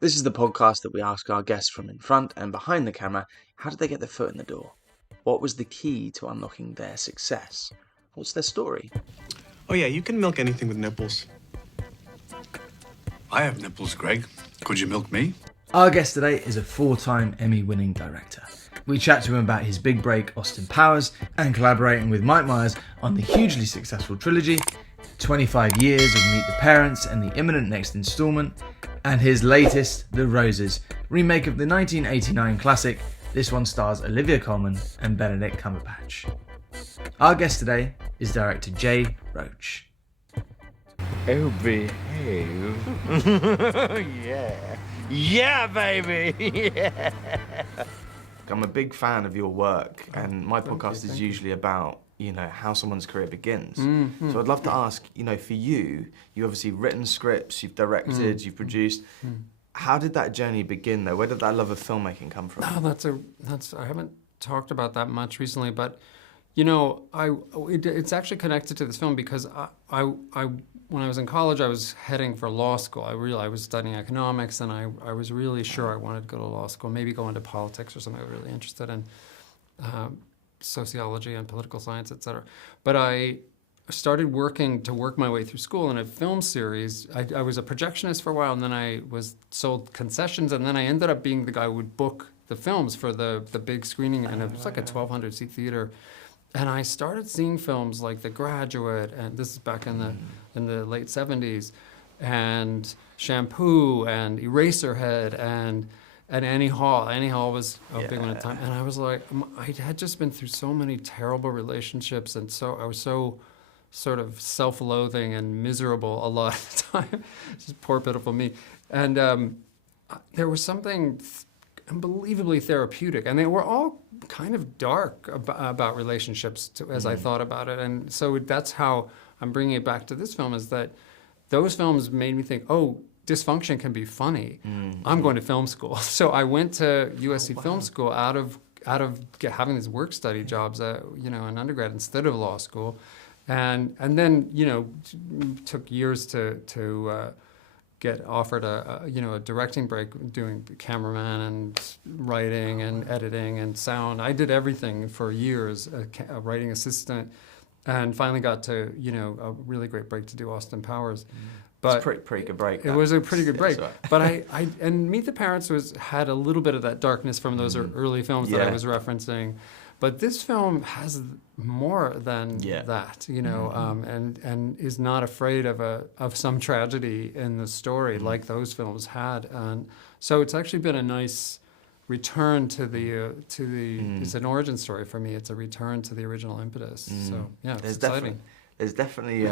This is the podcast that we ask our guests from in front and behind the camera, how did they get their foot in the door? What was the key to unlocking their success? What's their story? Oh yeah, you can milk anything with nipples. I have nipples, Greg. Could you milk me? Our guest today is a 4-time Emmy-winning director. We chat to him about his big break, Austin Powers, and collaborating with Mike Myers on the hugely successful trilogy, 25 years of Meet the Parents and the imminent next instalment, and his latest, The Roses, remake of the 1989 classic. This one stars Olivia Colman and Benedict Cumberbatch. Our guest today is director Jay Roach. Oh, behave. Yeah. Yeah, baby. Yeah. I'm a big fan of your work, and my podcast is usually about, how someone's career begins. Mm-hmm. So I'd love to ask, for you obviously written scripts, you've directed, you've produced. How did that journey begin, though? Where did that love of filmmaking come from? I haven't talked about that much recently, but it's actually connected to this film because I when I was in college, I was heading for law school. I was studying economics, and I was really sure I wanted to go to law school, maybe go into politics or something I was really interested in, sociology and political science, etc. But I started working to work my way through school in a film series. I was a projectionist for a while, and then I was sold concessions, and then I ended up being the guy who would book the films for the big screening, and it was like a 1,200-seat theater. And I started seeing films like The Graduate, and this is back in the late 70s, and Shampoo, and Eraserhead, and Annie Hall. Annie Hall was a big one at the time. And I was like, I had just been through so many terrible relationships, and so I was so sort of self-loathing and miserable a lot of the time. Just poor, pitiful me. And there was something unbelievably therapeutic, and they were all kind of dark about relationships as I thought about it. And so that's how I'm bringing it back to this film, is that those films made me think, oh, dysfunction can be funny. I'm going to film school. So I went to USC Film School out of having these work study jobs, in undergrad instead of law school, and then took years to get offered a directing break, doing cameraman and writing and editing and sound. I did everything for years, a writing assistant, and finally got to a really great break to do Austin Powers. But it's a pretty good break. It was a pretty good break. Right. But I Meet the Parents had a little bit of that darkness from those early films that I was referencing. But this film has more than that, and is not afraid of some tragedy in the story like those films had, and so it's actually been a nice return to the It's an origin story for me. It's a return to the original impetus. So it's exciting. There's definitely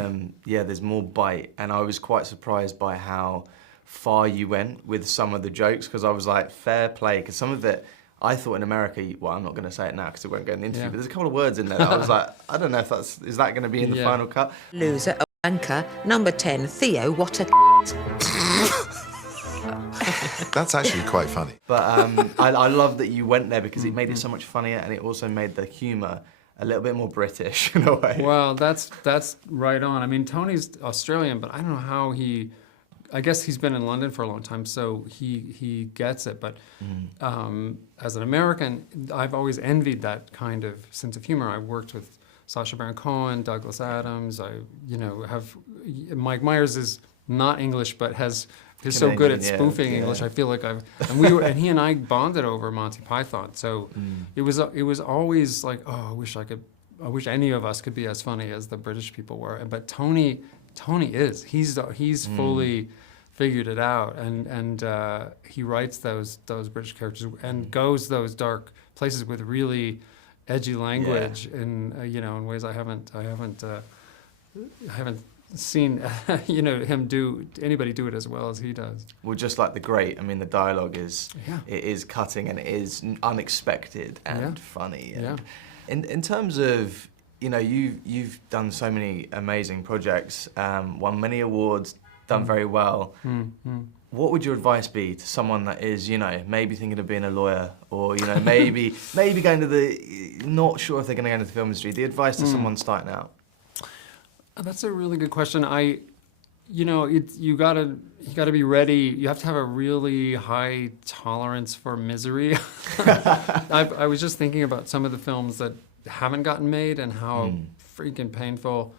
there's more bite, and I was quite surprised by how far you went with some of the jokes, because I was like, fair play, because some of it. I thought in America, well, I'm not going to say it now because it won't go in the interview, but there's a couple of words in there that I was like, I don't know if is that going to be in the final cut? Loser, anchor, number 10, Theo, what a That's actually quite funny. But I love that you went there because it made it so much funnier, and it also made the humour a little bit more British in a way. Well, that's right on. I mean, Tony's Australian, but I don't know how I guess he's been in London for a long time, so he gets it. But as an American, I've always envied that kind of sense of humor. I've worked with Sacha Baron Cohen, Douglas Adams. Mike Myers is not English, but is so good at spoofing English. I feel like and he and I bonded over Monty Python. So it was always like, oh, I wish any of us could be as funny as the British people were. But Tony is. He's fully figured it out, and he writes those British characters and goes those dark places with really edgy language in ways I haven't seen anybody do it as well as he does. Well, just like The Great, I mean, the dialogue it is cutting, and it is unexpected and funny. And in terms of you've done so many amazing projects, won many awards, done very well. What would your advice be to someone that is, maybe thinking of being a lawyer, or maybe going to not sure if they're going to go into the film industry? The advice to someone starting out. That's a really good question. you know, you gotta be ready. You have to have a really high tolerance for misery. I was just thinking about some of the films that haven't gotten made and how freaking painful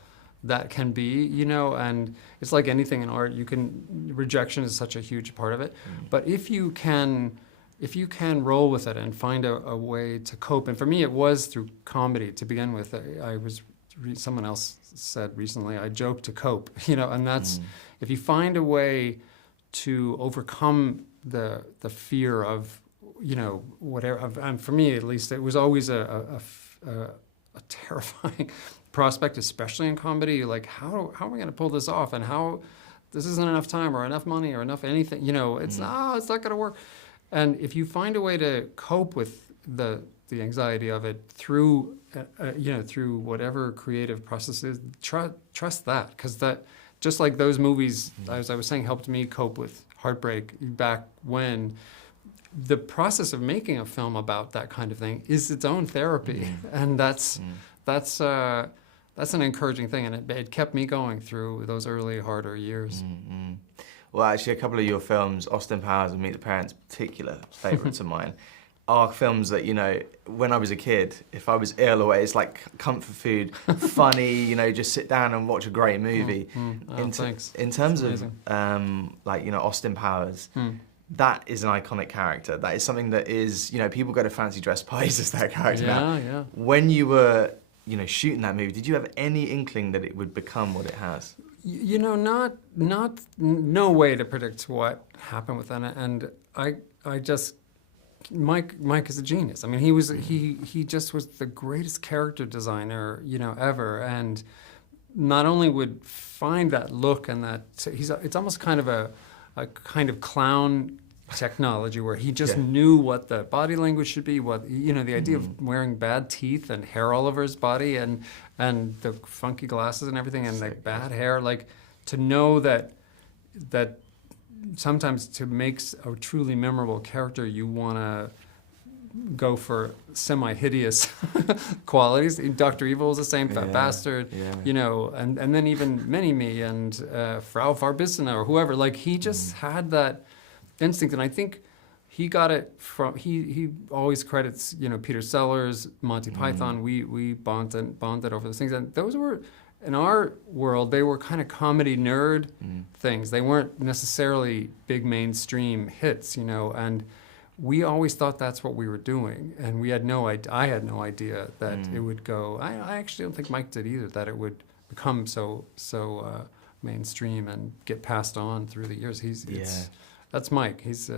that can be, you know. And it's like anything in art. Rejection is such a huge part of it. But if you can roll with it and find a way to cope, and for me it was through comedy to begin with. Someone else said recently, I joke to cope, you know, and that's, if you find a way to overcome the fear of, you know, whatever, and for me at least, it was always a terrifying prospect, especially in comedy. Like, how are we going to pull this off, and how this isn't enough time or enough money or enough anything, you know, it's not going to work. And if you find a way to cope with the anxiety of it through, you know, through whatever creative processes, trust that, because that, just like those movies, as I was saying, helped me cope with heartbreak back when. The process of making a film about that kind of thing is its own therapy, and that's an encouraging thing, and it kept me going through those early, harder years. Well, actually, a couple of your films, Austin Powers and Meet the Parents, particular favourites of mine, are films that, you know, when I was a kid, if I was ill or it's like comfort food, funny, you know, just sit down and watch a great movie. Thanks. In terms of, like, you know, Austin Powers, that is an iconic character. That is something that is, you know, people go to fancy dress parties as that character now. Yeah. When you were, you know, shooting that movie, did you have any inkling that it would become what it has? You know, no way to predict what happened with that, and I just, Mike is a genius. I mean, he just was the greatest character designer, you know, ever, and not only would find that look and that, it's almost kind of a kind of clown technology where he just knew what the body language should be, what, you know, the idea of wearing bad teeth and hair all over his body and the funky glasses and everything and like bad hair, like to know that sometimes to make a truly memorable character you want to go for semi-hideous qualities. Dr. Evil was the same, Fat Bastard, you know, and then even Mini-Me and Frau Farbissina or whoever, like he just had that instinct, and I think he got it from, he always credits, you know, Peter Sellers, Monty Python, we bonded over those things, and those were, in our world, they were kind of comedy nerd things. They weren't necessarily big mainstream hits, you know, and we always thought that's what we were doing, and we had no idea. I had no idea that it would go. I actually don't think Mike did either. That it would become so mainstream and get passed on through the years. That's Mike. He's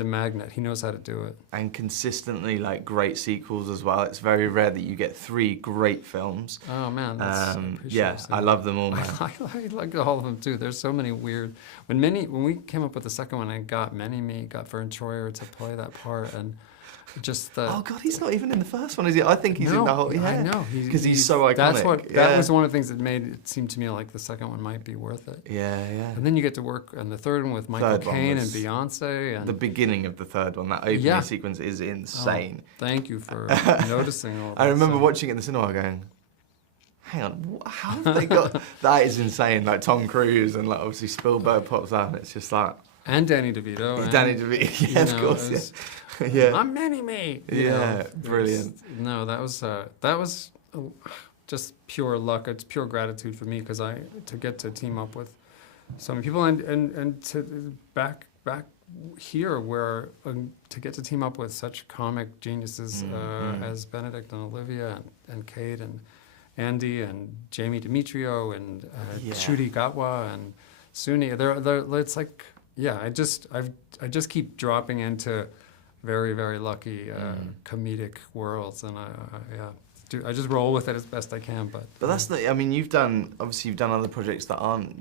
a magnet. He knows how to do it. And consistently, like, great sequels as well. It's very rare that you get 3 great films. Oh man, that's I love them all, man. I like all of them too. There's so many weird. When we came up with the second one, I got Mini-Me, got Vern Troyer to play that part, and just the. Oh God, he's not even in the first one, is he? I think he's in the whole. Yeah, I know, because he's so iconic. That was one of the things that made it seem to me like the second one might be worth it. Yeah. And then you get to work on the third one with Michael Caine and Beyonce. And the beginning of the third one, that opening sequence is insane. Oh, thank you for noticing all that. I remember watching it in the cinema going, hang on, how have they got... That is insane, like Tom Cruise and like obviously Spielberg pops up, and it's just like... And Danny DeVito. Danny DeVito, yeah, of course, yeah. I'm Mini-Me. Yeah, brilliant. That was just pure luck. It's pure gratitude for me, because to get to team up with so many people and to back here where to get to team up with such comic geniuses as Benedict and Olivia and Kate and Andy and Jamie Demetrio and Ncuti Gatwa and Suni. It's like, I just keep dropping into very, very lucky comedic worlds, and I just roll with it as best I can. But that's I mean, you've done other projects that aren't,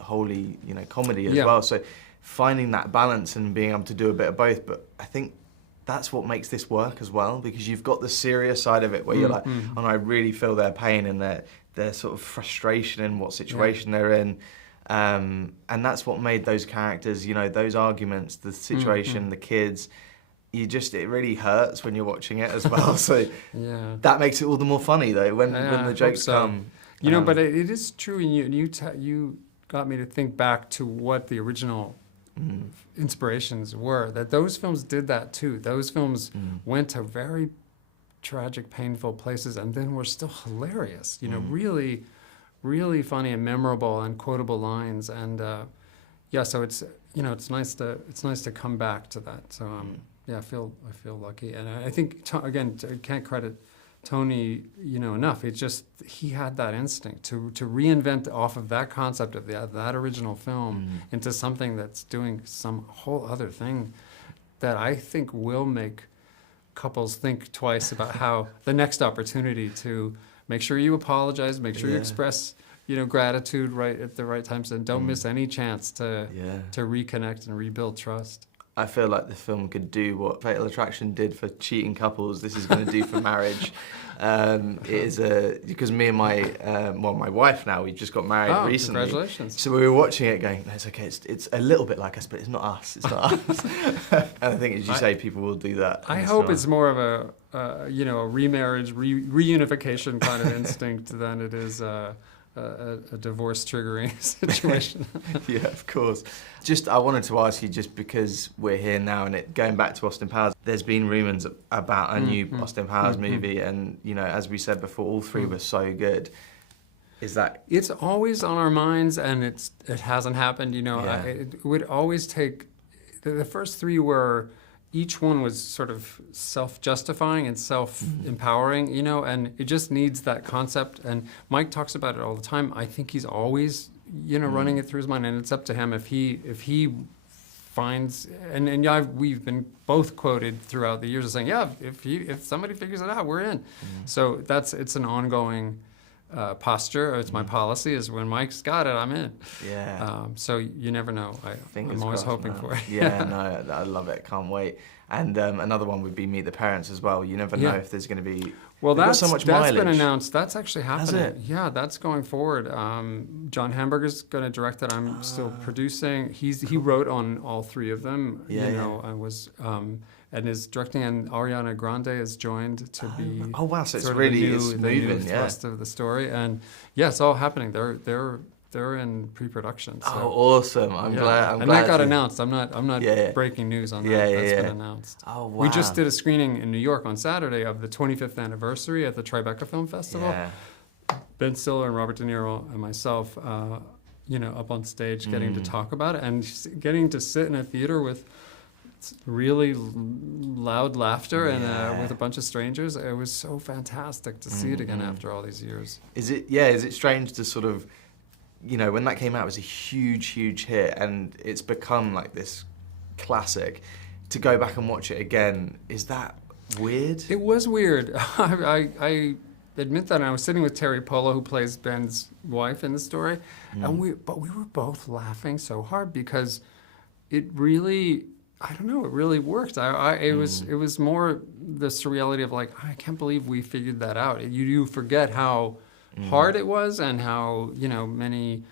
wholly, comedy as well. So finding that balance and being able to do a bit of both. But I think that's what makes this work as well, because you've got the serious side of it where you're like, oh, I really feel their pain and their sort of frustration in what situation they're in. And that's what made those characters, those arguments, the situation, the kids, it really hurts when you're watching it as well. So that makes it all the more funny though, when the jokes come. You know, but it is true, and you got me to think back to what the original inspirations were, that those films did that too. Those films went to very tragic, painful places and then were still hilarious, you know, really, really funny and memorable and quotable lines. And yeah, so it's, you know, it's nice to come back to that. So yeah, I feel lucky. And I think, again, I can't credit Tony, you know, enough. It's just, he had that instinct to reinvent off of that concept of that original film into something that's doing some whole other thing that I think will make couples think twice about how the next opportunity to make sure you apologize, make sure you express, you know, gratitude right at the right times, and don't miss any chance to reconnect and rebuild trust. I feel like the film could do what Fatal Attraction did for cheating couples. This is going to do for marriage. It is because me and my wife now, we just got married recently. Congratulations! So we were watching it, going, no, it's okay. It's a little bit like us, but it's not us. It's not us. And I think, as you say, people will do that. I hope it's more of a you know, a remarriage, reunification kind of instinct than it is a divorce triggering situation. Yeah, of course. Just, I wanted to ask you, just because we're here now, and going back to Austin Powers, there's been rumours about a new Austin Powers movie, and, you know, as we said before, all three were so good. Is that... It's always on our minds, and it hasn't happened, you know. Yeah. It would always take... The first three were... Each one was sort of self-justifying and self-empowering, you know, and it just needs that concept. And Mike talks about it all the time. I think he's always, you know, running it through his mind, and it's up to him if he finds. And yeah, we've been both quoted throughout the years as saying, yeah, if somebody figures it out, we're in. So it's an ongoing posture. It's my policy. Is when Mike's got it, I'm in. Yeah. So you never know. I'm always hoping for it. Yeah, no, I love it. Can't wait. And another one would be Meet the Parents as well. You never know if there's going to be. Well, that's so much mileage. been announced. That's actually happening. Has it? Yeah, that's going forward. John Hamburger's going to direct it. I'm still producing. He wrote on all three of them. Yeah, you know, I was. And is directing, and Ariana Grande has joined to be. Oh wow! So it's sort of really the it's new moving. Yeah. thrust of the story, and yeah, it's all happening. They're in pre-production. So. Oh, awesome! I'm glad. And that got announced. I'm not breaking news on that. That's been announced. Oh wow! We just did a screening in New York on Saturday of the 25th anniversary at the Tribeca Film Festival. Yeah. Ben Stiller and Robert De Niro and myself, you know, up on stage, getting to talk about it and getting to sit in a theater with really loud laughter and with a bunch of strangers. It was so fantastic to see it again after all these years. Is it strange to sort of, you know, when that came out, it was a huge hit, and it's become like this classic. To go back and watch it again, is that weird? It was weird. I admit that. And I was sitting with Terry Polo, who plays Ben's wife in the story, and we were both laughing so hard because it really, I don't know, it really worked. It was more the surreality of like, I can't believe we figured that out. You forget how hard it was and how, you know, many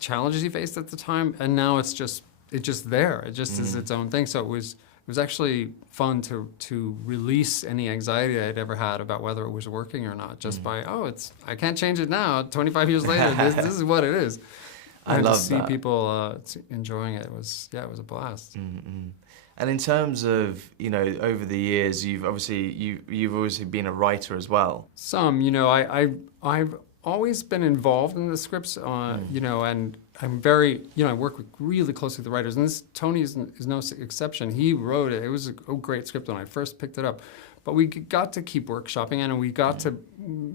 challenges he faced at the time, and now it's just there. It just is its own thing. So it was actually fun to release any anxiety I'd ever had about whether it was working or not, just by I can't change it now. 25 years later, this is what it is. I and love to see that. people enjoying it was a blast. And in terms of, you know, over the years, you've obviously been a writer as well. Some, you know, I've always been involved in the scripts, you know, and I'm very, you know, I work really closely with the writers, and Tony is no exception. He wrote it. It was a great script when I first picked it up. But we got to keep workshopping it, and we got to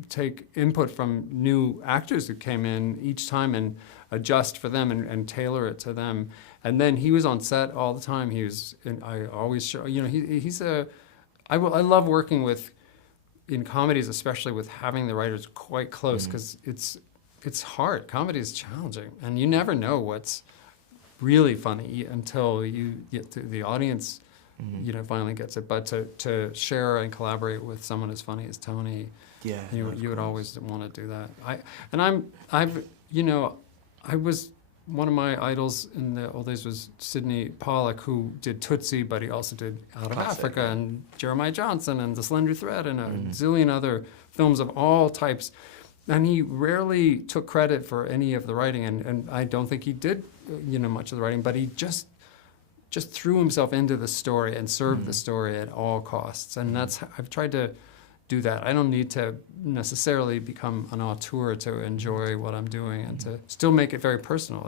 take input from new actors who came in each time and adjust for them and tailor it to them. And then he was on set all the time. I always show, you know, I love working with, in comedies especially, with having the writers quite close, because it's hard. Comedy is challenging, and you never know what's really funny until you get to the audience, you know, finally gets it. But to share and collaborate with someone as funny as Tony, you would always want to do that. I was, one of my idols in the old days was Sidney Pollack, who did Tootsie, but he also did Out of Africa and Jeremiah Johnson and The Slender Thread and a zillion other films of all types. And he rarely took credit for any of the writing, and I don't think he did, much of the writing, but he just threw himself into the story and served the story at all costs. And I've tried to do that. I don't need to necessarily become an auteur to enjoy what I'm doing and to still make it very personal.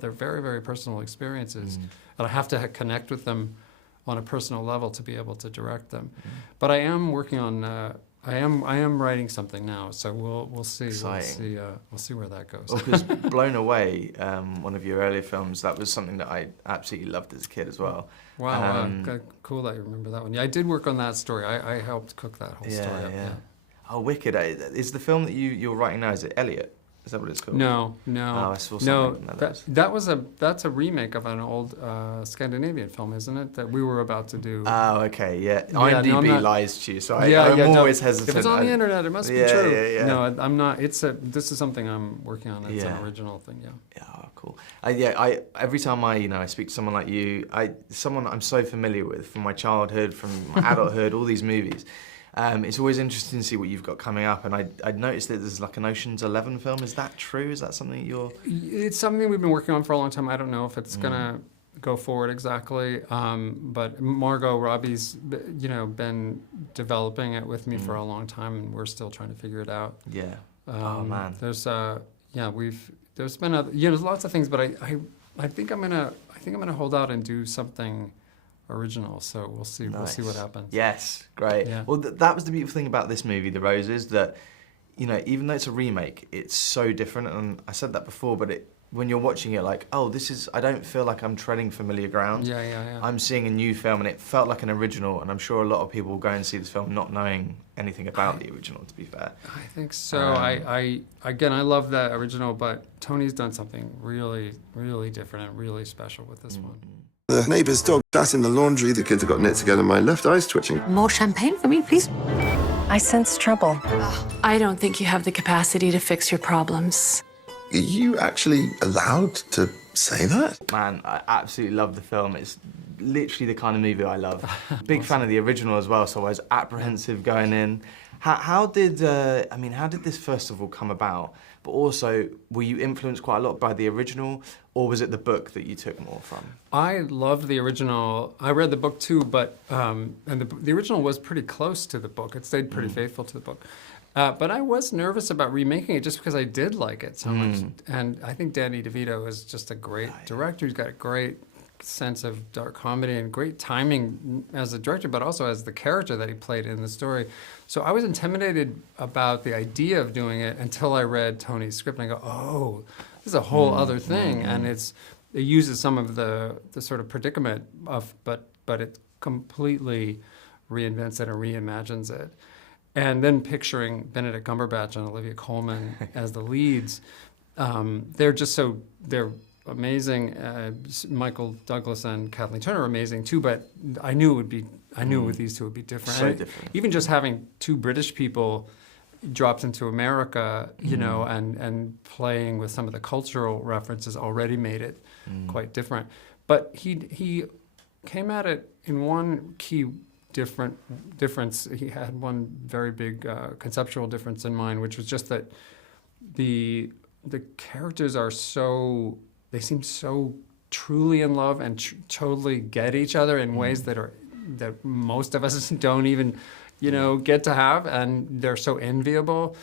They're very, very personal experiences. And I have to connect with them on a personal level to be able to direct them. But I am working on, I am writing something now, so we'll see. Exciting. We'll see where that goes. Well, because Blown Away, one of your earlier films, that was something that I absolutely loved as a kid as well. Wow, cool that you remember that one. Yeah, I did work on that story. I helped cook that whole story up. Yeah. Oh, wicked! Is the film that you're writing now? Is it Elliot? Is that what it's called? No. Oh, I saw something. That's a remake of an old Scandinavian film, isn't it? That we were about to do. Oh, okay, yeah. IMDb lies to you, so I'm always hesitant. If it's on the internet, it must be true. Yeah. No, I'm not. This is something I'm working on. It's an original thing. Yeah. Yeah, cool. Every time I speak to someone like you, someone I'm so familiar with from my childhood, from my adulthood, all these movies. It's always interesting to see what you've got coming up, and I'd noticed that there's like an Ocean's 11 film. Is that true? Is that something you're... It's something we've been working on for a long time. I don't know if it's gonna go forward exactly, but Margot Robbie's been developing it with me for a long time, and we're still trying to figure it out. Yeah. Oh man. There's there's been there's lots of things, but I think I'm gonna hold out and do something original, so we'll see. Nice. We'll see what happens. Yes, great. Yeah. Well, that was the beautiful thing about this movie, The Roses, that even though it's a remake, it's so different. And I said that before, but when you're watching it, like, oh, I don't feel like I'm treading familiar ground. Yeah. I'm seeing a new film, and it felt like an original. And I'm sure a lot of people will go and see this film not knowing anything about the original. To be fair, I think so. I love that original, but Tony's done something really, really different and really special with this one. The neighbour's dog sat in the laundry, the kids have got knit together, my left eye's twitching. More champagne for me, please. I sense trouble. I don't think you have the capacity to fix your problems. Are you actually allowed to say that? Man, I absolutely love the film. It's literally the kind of movie I love. Big fan of the original as well, so I was apprehensive going in. How did this first of all come about? But also, were you influenced quite a lot by the original, or was it the book that you took more from? I loved the original. I read the book too, but and the original was pretty close to the book. It stayed pretty faithful to the book. But I was nervous about remaking it just because I did like it so much. And I think Danny DeVito is just a great director. He's got a great sense of dark comedy and great timing as a director, but also as the character that he played in the story. So I was intimidated about the idea of doing it until I read Tony's script and I go, oh, this is a whole other thing. And it uses some of the sort of predicament of, but it completely reinvents it and reimagines it. And then picturing Benedict Cumberbatch and Olivia Colman as the leads, they're amazing. Michael Douglas and Kathleen Turner are amazing too, but I knew these two would be different. So different. Even just having two British people dropped into America, and playing with some of the cultural references already made it quite different. But he came at it in one key difference. He had one very big conceptual difference in mind, which was just that the characters are they seem so truly in love and totally get each other in ways that most of us don't even, get to have, and they're so enviable.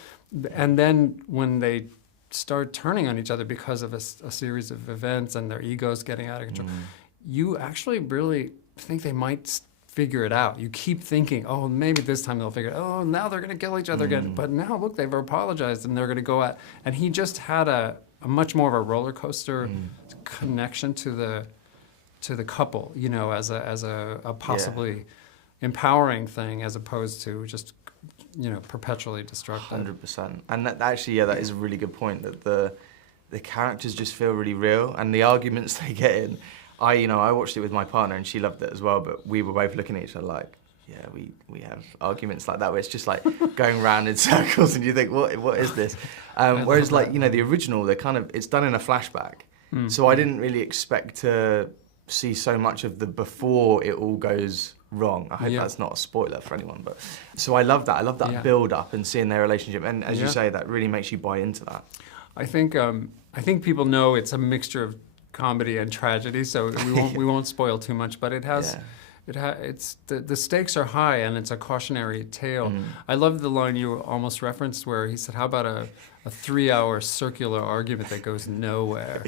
And then when they start turning on each other because of a series of events and their egos getting out of control, you actually really think they might figure it out. You keep thinking, oh, maybe this time they'll figure it out. Oh, now they're going to kill each other again. But now, look, they've apologized and they're going to go out. And he just had a much more of a roller coaster connection to the couple, as a possibly empowering thing, as opposed to just perpetually destructive. 100%. And that is a really good point, that the characters just feel really real, and the arguments they get in. I watched it with my partner and she loved it as well, but we were both looking at each other like, yeah, we have arguments like that where it's just like going round in circles and you think, what is this? Whereas the original, it's done in a flashback. So I didn't really expect to see so much of the before it all goes wrong. I hope Yeah. that's not a spoiler for anyone, but so I love that. I love that Yeah. build up and seeing their relationship, and as you Yeah. say, that really makes you buy into that. I think people know it's a mixture of comedy and tragedy, so we won't spoil too much. But it has, it's the stakes are high, and it's a cautionary tale. I love the line you almost referenced where he said, "How about a 3-hour circular argument that goes nowhere?"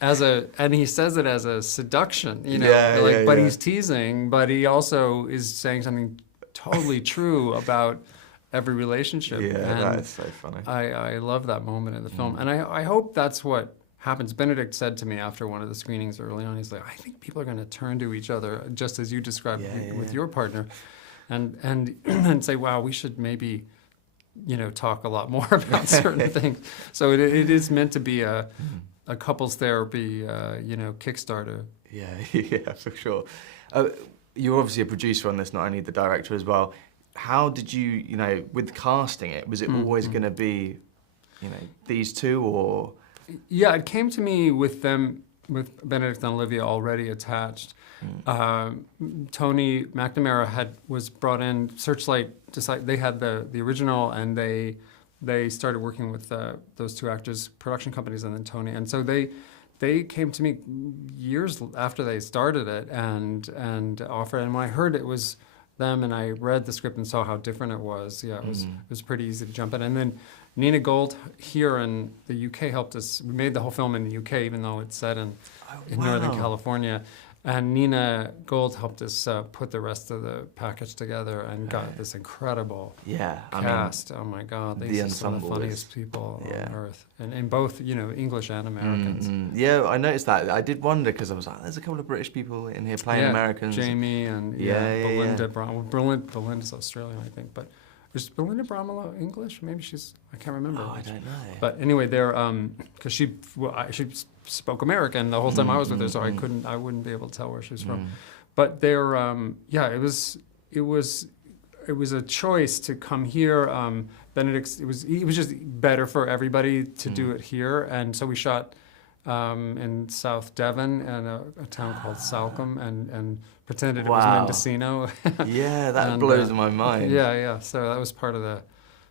And he says it as a seduction, you know, but he's teasing, but he also is saying something totally true about every relationship. Yeah, and that is so funny. I love that moment in the film, and I hope that's what happens. Benedict said to me after one of the screenings early on, he's like, I think people are going to turn to each other, just as you described with your partner, and say, wow, we should maybe, you know, talk a lot more about certain things. So it is meant to be a couples therapy, you know, Kickstarter. Yeah, for sure. You're obviously a producer on this, not only the director as well. How did you know, with casting it, was it always going to be, you know, these two, or? Yeah, it came to me with them, with Benedict and Olivia already attached. Tony McNamara was brought in. Searchlight they had the original, and they started working with those two actors, production companies, and then Tony. And so they came to me years after they started it and offered. And when I heard it was them, and I read the script and saw how different it was, it was pretty easy to jump in. And then Nina Gold here in the UK helped us. We made the whole film in the UK, even though it's set in Northern California. And Nina Gold helped us put the rest of the package together and got this incredible cast. Oh my God, these are some of the funniest people on earth, and in both, you know, English and Americans. Yeah, I noticed that. I did wonder because I was like, there's a couple of British people in here playing Americans. Jamie and Belinda Bramwell. Belinda's Australian, I think, but. Is Belinda Bramwell English? Maybe I can't remember. Oh, I don't know. But anyway, they're, because she spoke American the whole time I was with her, so I wouldn't be able to tell where she's from. But they're, it was a choice to come here. Benedict, it was just better for everybody to do it here, and so we shot in South Devon in a town called Salcombe, and pretended it was Mendocino. Yeah, that blows my mind. Yeah. So that was part of the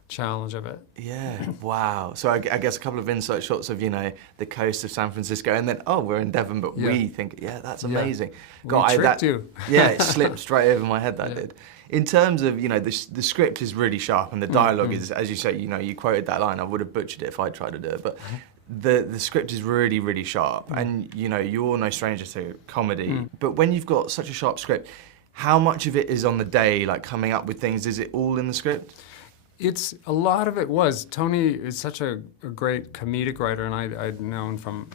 challenge of it. Yeah, wow. So I guess a couple of inside shots of, you know, the coast of San Francisco, and then, we're in Devon, but we think, that's amazing. God, we tricked you. Yeah, it slipped straight over my head, that did. In terms of, you know, the script is really sharp, and the dialogue is, as you say, you know, you quoted that line, I would have butchered it if I tried to do it, but the script is really, really sharp, and, you know, you're no stranger to comedy, but when you've got such a sharp script, how much of it is on the day, like coming up with things? Is it all in the script? A lot of it was. Tony is such a great comedic writer, and I'd known from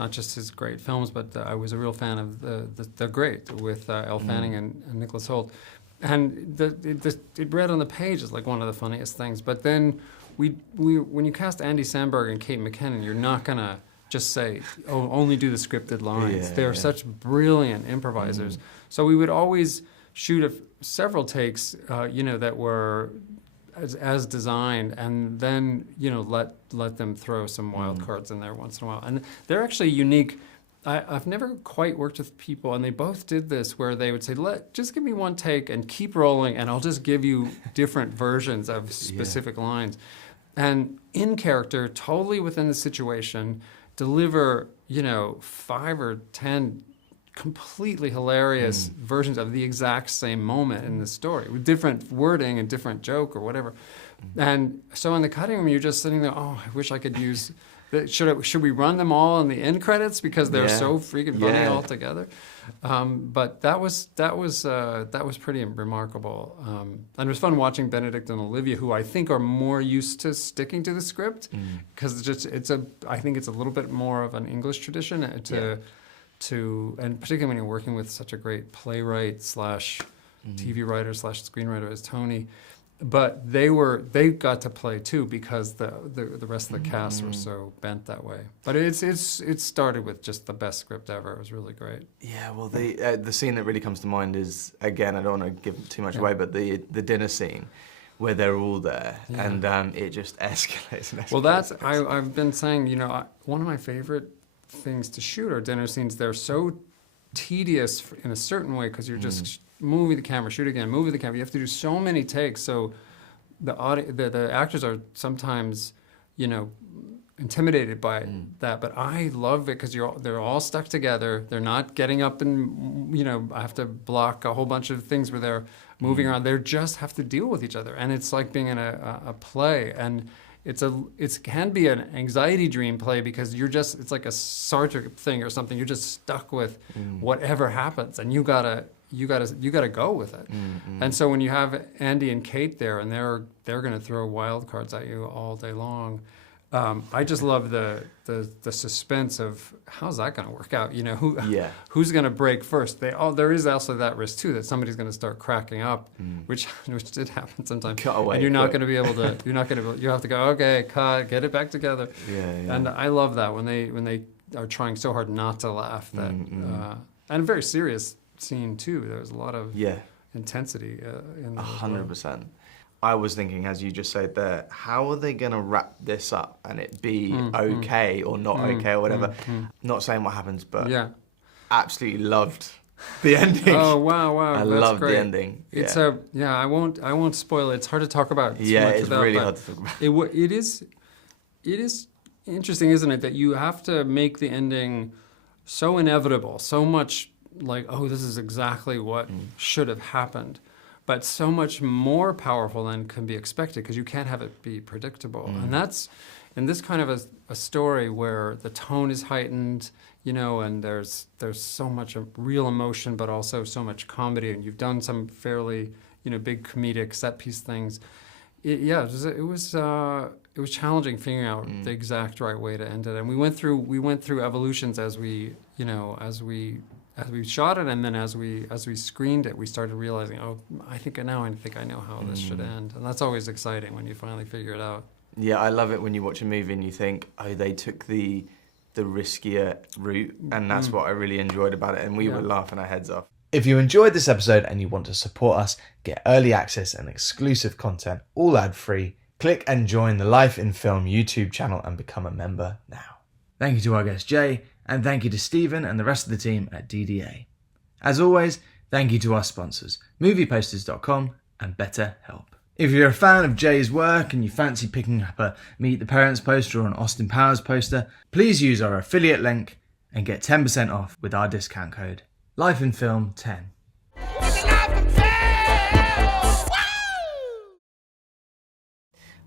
not just his great films, but I was a real fan of The Great with Elle Fanning and Nicholas Hoult. And it read on the page as like one of the funniest things. But then when you cast Andy Samberg and Kate McKinnon, you're not gonna just say, only do the scripted lines. They're such brilliant improvisers. So we would always shoot several takes, you know, that were as designed, and then, you know, let them throw some wild cards in there once in a while. And they're actually unique. I've never quite worked with people, and they both did this, where they would say, just give me one take and keep rolling, and I'll just give you different versions of specific lines. And in character, totally within the situation, deliver, you know, 5 or 10 completely hilarious versions of the exact same moment in the story, with different wording and different joke or whatever. And so in the cutting room, you're just sitting there, I wish I could use... Should we run them all in the end credits because they're so freaking funny all together? But that was pretty remarkable. And it was fun watching Benedict and Olivia, who I think are more used to sticking to the script, because I think it's a little bit more of an English tradition and particularly when you're working with such a great playwright / TV writer / screenwriter as Tony. But they got to play too, because the rest of the cast were so bent that way. But it started with just the best script ever. It was really great. Yeah, well, the scene that really comes to mind is, again, I don't want to give too much away, but the dinner scene where they're all there, and it just escalates. Well, I've been saying, you know, one of my favorite things to shoot are dinner scenes. They're so tedious in a certain way because you're just moving the camera, shoot again, moving the camera. You have to do so many takes. So the actors are sometimes, you know, intimidated by that, but I love it because they're all stuck together. They're not getting up and, you know, I have to block a whole bunch of things where they're moving around. They just have to deal with each other, and it's like being in a play, and it can be an anxiety dream play because it's like a Sartre thing or something. You're just stuck with whatever happens, and you gotta go with it. And so when you have Andy and Kate there, and they're gonna throw wild cards at you all day long. I just love the suspense of how's that going to work out? You know, who's going to break first? There is also that risk too that somebody's going to start cracking up, which did happen sometimes. Cut away, and you're not going to be able to. You have to go. Okay, cut. Get it back together. Yeah. And I love that when they are trying so hard not to laugh. That and a very serious scene too. There was a lot of intensity in there. 100%. I was thinking, as you just said there, how are they going to wrap this up and it be okay or not okay or whatever? Not saying what happens, but absolutely loved the ending. Oh wow! I loved the ending. It's I won't spoil it. It's hard to talk about. It's really hard to talk about. It is interesting, isn't it, that you have to make the ending so inevitable, so much like, oh, this is exactly what should have happened. But so much more powerful than can be expected because you can't have it be predictable. And that's in this kind of a story where the tone is heightened, you know, and there's so much real emotion, but also so much comedy. And you've done some fairly, you know, big comedic set piece things. It was challenging figuring out the exact right way to end it. And we went through evolutions as we shot it, and then as we screened it, we started realizing, oh, I think I know how this should end, and that's always exciting when you finally figure it out. Yeah, I love it when you watch a movie and you think, oh, they took the riskier route, and that's what I really enjoyed about it, and we were laughing our heads off. If you enjoyed this episode and you want to support us, get early access and exclusive content, all ad-free, click and join the Life in Film YouTube channel and become a member now. Thank you to our guest Jay, and thank you to Stephen and the rest of the team at DDA. As always, thank you to our sponsors, movieposters.com and BetterHelp. If you're a fan of Jay's work and you fancy picking up a Meet the Parents poster or an Austin Powers poster, please use our affiliate link and get 10% off with our discount code, LifeInFilm10.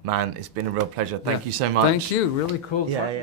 Man, it's been a real pleasure. Thank you so much. Thank you. Really cool. Yeah.